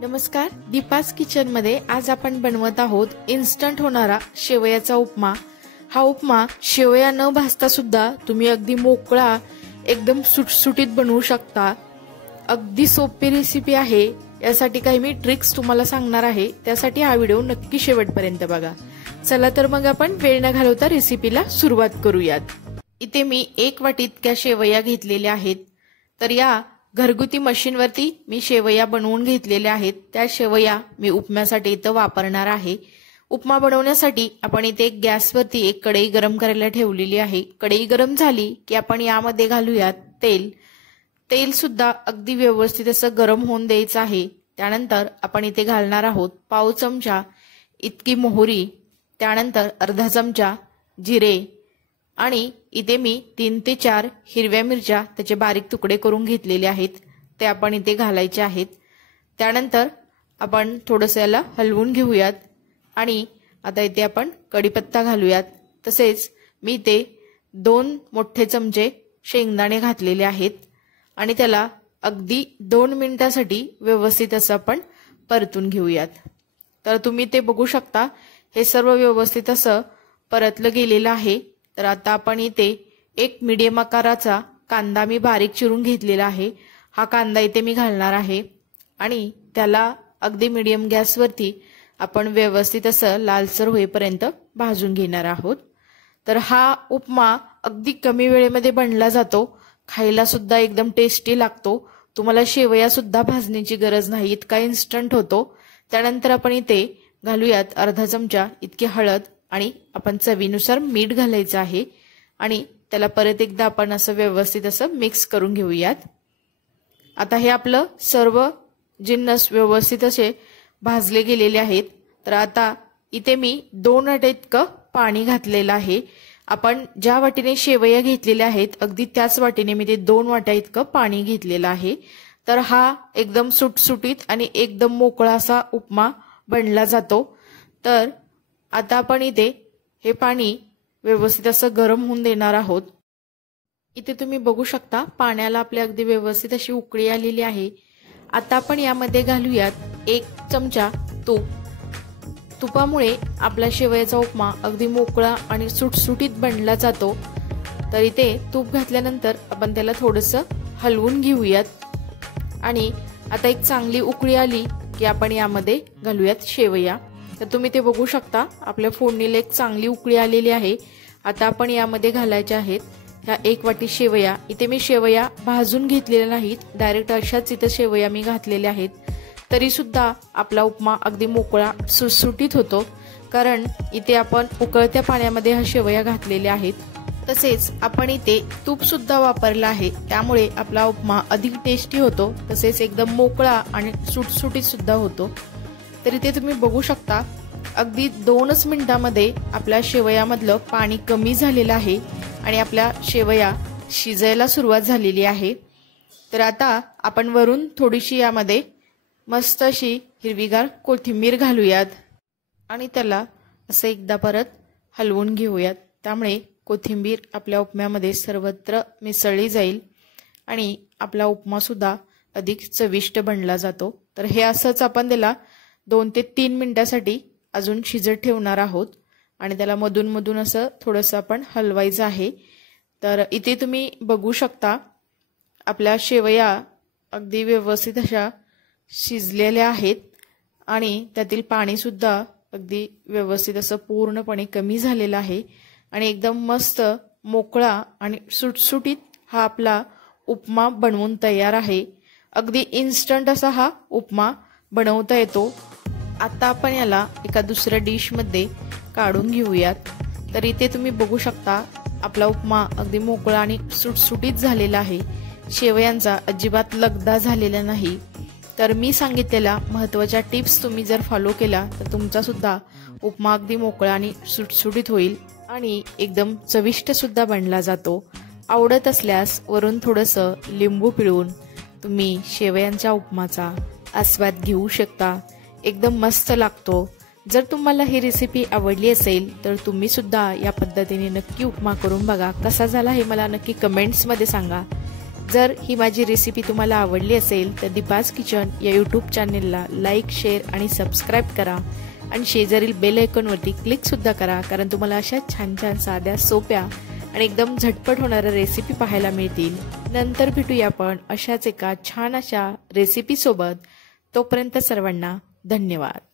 नमस्कार, दीपास किचन मध्ये आज आपण बनवत आहोत इन्स्टंट होणारा शेवयाचा उपमा। हा उपमा शेवया न भाजता सुद्धा तुम्ही अगदी मोकळा एकदम सुटसुटीत बनवू शकता। अगदी सोपी रेसिपी आहे। यासाठी काही मी ट्रिक्स तुम्हाला सांगणार आहे, त्यासाठी हा व्हिडिओ नक्की शेवटपर्यंत बघा। चला तर मग आपण वेळ न घालवता रेसिपीला सुरुवात करूयात। इथे मी 1 वाटी इतक्या शेवया घेतलेल्या आहेत। तर या घरगुती मशीनवरती मी शेवया बनवून घेतलेल्या आहेत। त्या शेवया मी उपम्यासाठी इथं वापरणार आहे। उपमा बनवण्यासाठी आपण इथे गॅसवरती एक कढई गरम करायला ठेवलेली आहे। कढई गरम झाली की आपण यामध्ये घालूयात तेल। तेल सुद्धा अगदी व्यवस्थित असं गरम होऊन द्यायचं आहे। त्यानंतर आपण इथे घालणार आहोत पाव चमचा इतकी मोहरी, त्यानंतर अर्धा चमचा जिरे आणि इथे मी 3 ते 4 हिरव्या मिरच्या त्याचे बारीक तुकडे करून घेतलेले आहेत, ते आपण इथे घालायचे आहेत। त्यानंतर आपण थोडंसं याला हलवून घेऊयात आणि आता इथे आपण कढीपत्ता घालूयात। तसेच मी इथे 2 मोठे चमचे शेंगदाणे घातलेले आहेत आणि त्याला अगदी 2 मिनिटांसाठी व्यवस्थित असं आपण परतून घेऊयात। तर तुम्ही ते बघू शकता, हे सर्व व्यवस्थित असं परतलं गेलेलं आहे। तर आता आपण इथे एक मीडियम आकाराचा कांदा मी बारीक चिरून घेतलेला आहे। हा कांदा इथे मी घालणार आहे आणि त्याला अगदी मीडियम गॅसवरती आपण व्यवस्थित असं लालसर होईपर्यंत भाजून घेणार आहोत। तर हा उपमा अगदी कमी वेळेमध्ये बनला जातो, खायला सुद्धा एकदम टेस्टी लागतो। तुम्हाला शेवया सुद्धा भाजण्याची गरज नाही, इतका इन्स्टंट होतो। त्यानंतर आपण इथे घालूयात अर्धा चमचा इतकी हळद आणि आपण चवीनुसार मीठ घालायचं आहे आणि त्याला परत एकदा आपण असं व्यवस्थित असं मिक्स करून घेऊयात। आता हे आपलं सर्व जिन्नस व्यवस्थित असे भाजले गेलेले आहेत। तर आता इथे मी 2 वाट्या इतकं पाणी घातलेलं आहे। आपण ज्या वाटीने शेवया घेतलेल्या आहेत अगदी त्याच वाटीने मी ते 2 वाट्या इतकं पाणी घेतलेलं आहे। तर हा एकदम सुटसुटीत आणि एकदम मोकळा असा उपमा बनला जातो। तर आता आपण इथे हे पाणी व्यवस्थित असं गरम होऊन देणार आहोत। इथे तुम्ही बघू शकता पाण्याला आपल्या अगदी व्यवस्थित अशी उकळी आलेली आहे। आता आपण यामध्ये घालूयात 1 चमचा तूप। तुपामुळे आपला शेवयाचा उपमा अगदी मोकळा आणि सुटसुटीत बनला जातो। तर इथे तूप घातल्यानंतर आपण त्याला थोडंसं हलवून घेऊयात आणि आता एक चांगली उकळी आली की आपण यामध्ये घालूयात शेवया। तर तुम्ही ते बघू शकता, आपल्या फोडणीला एक चांगली उकळी आलेली आहे। आता आपण यामध्ये घालायच्या आहेत ह्या 1 वाटी शेवया। इथे मी शेवया भाजून घेतलेल्या नाहीत, डायरेक्ट अशाच इथे शेवया मी घातलेल्या आहेत। तरी सुद्धा आपला उपमा अगदी मोकळा सुटसुटीत होतो, कारण इथे आपण उकळत्या पाण्यामध्ये ह्या शेवया घातलेल्या आहेत। तसेच आपण इथे तूप सुद्धा वापरलं आहे, त्यामुळे आपला उपमा अधिक टेस्टी होतो, तसेच एकदम मोकळा आणि सुटसुटीत सुद्धा होतो। तर इथे तुम्ही बघू शकता अगदी 2च मिनिटांमध्ये आपल्या शेवयामधलं पाणी कमी झालेलं आहे आणि आपल्या शेवया शिजायला सुरुवात झालेली आहे। तर आता आपण वरून थोडीशी यामध्ये मस्त अशी हिरवीगार कोथिंबीर घालूयात आणि त्याला असं एकदा परत हलवून घेऊयात। त्यामुळे कोथिंबीर आपल्या उपम्यामध्ये सर्वत्र मिसळली जाईल आणि आपला उपमा सुद्धा अधिक चविष्ट बनला जातो। तर हे असंच आपण त्याला 2 ते 3 मिनिटांसाठी अजून शिजत ठेवणार आहोत आणि त्याला मधून मधून असं थोडंसं आपण हलवायचं आहे। तर इथे तुम्ही बघू शकता आपल्या शेवया अगदी व्यवस्थित अशा शिजलेल्या आहेत आणि त्यातील पाणी सुद्धा अगदी व्यवस्थित असं पूर्णपणे कमी झालेलं आहे आणि एकदम मस्त मोकळा आणि सुटसुटीत हा आपला उपमा बनवून तयार आहे। अगदी इन्स्टंट असा हा उपमा बनवता येतो। आता आपण याला एका दुसऱ्या डिश मध्ये काढून घेऊयात। तर इथे तुम्ही बघू शकता आपला उपमा अगदी मोकळा आणि सुटसुटीत झालेला आहे। शेवयांचा अजिबात लगदा झालेला नाही। तर मी सांगितलेल्या महत्त्वाच्या टिप्स तुम्ही जर फॉलो केला तर तुमचा सुद्धा उपमा अगदी मोकळा आणि सुटसुटीत होईल आणि एकदम चविष्ट सुद्धा बनला जातो। आवडत असल्यास वरून थोडंसं लिंबू पिळून तुम्ही शेवयांच्या उपमाचा आस्वाद घेऊ शकता, एकदम मस्त लागतो। जर तुम्हाला ही रेसिपी आवडली असेल तर तुम्ही सुद्धा या पद्धतीने नक्की उपमा करून बघा। कसा झाला हे मला नक्की कमेंट्स मध्ये सांगा। जर ही माझी रेसिपी तुम्हाला आवडली असेल तर दीपाज किचन या यूट्यूब चॅनेलला लाईक, शेअर आणि सबस्क्राईब करा आणि शेजारील बेल आयकॉनवरती क्लिकसुद्धा करा, कारण तुम्हाला अशा छान छान साध्या, सोप्या आणि एकदम झटपट होणाऱ्या रेसिपी पाहायला मिळतील। नंतर भेटूया आपण अशाच एका छान अशा रेसिपीसोबत। तोपर्यंत सर्वांना धन्यवाद।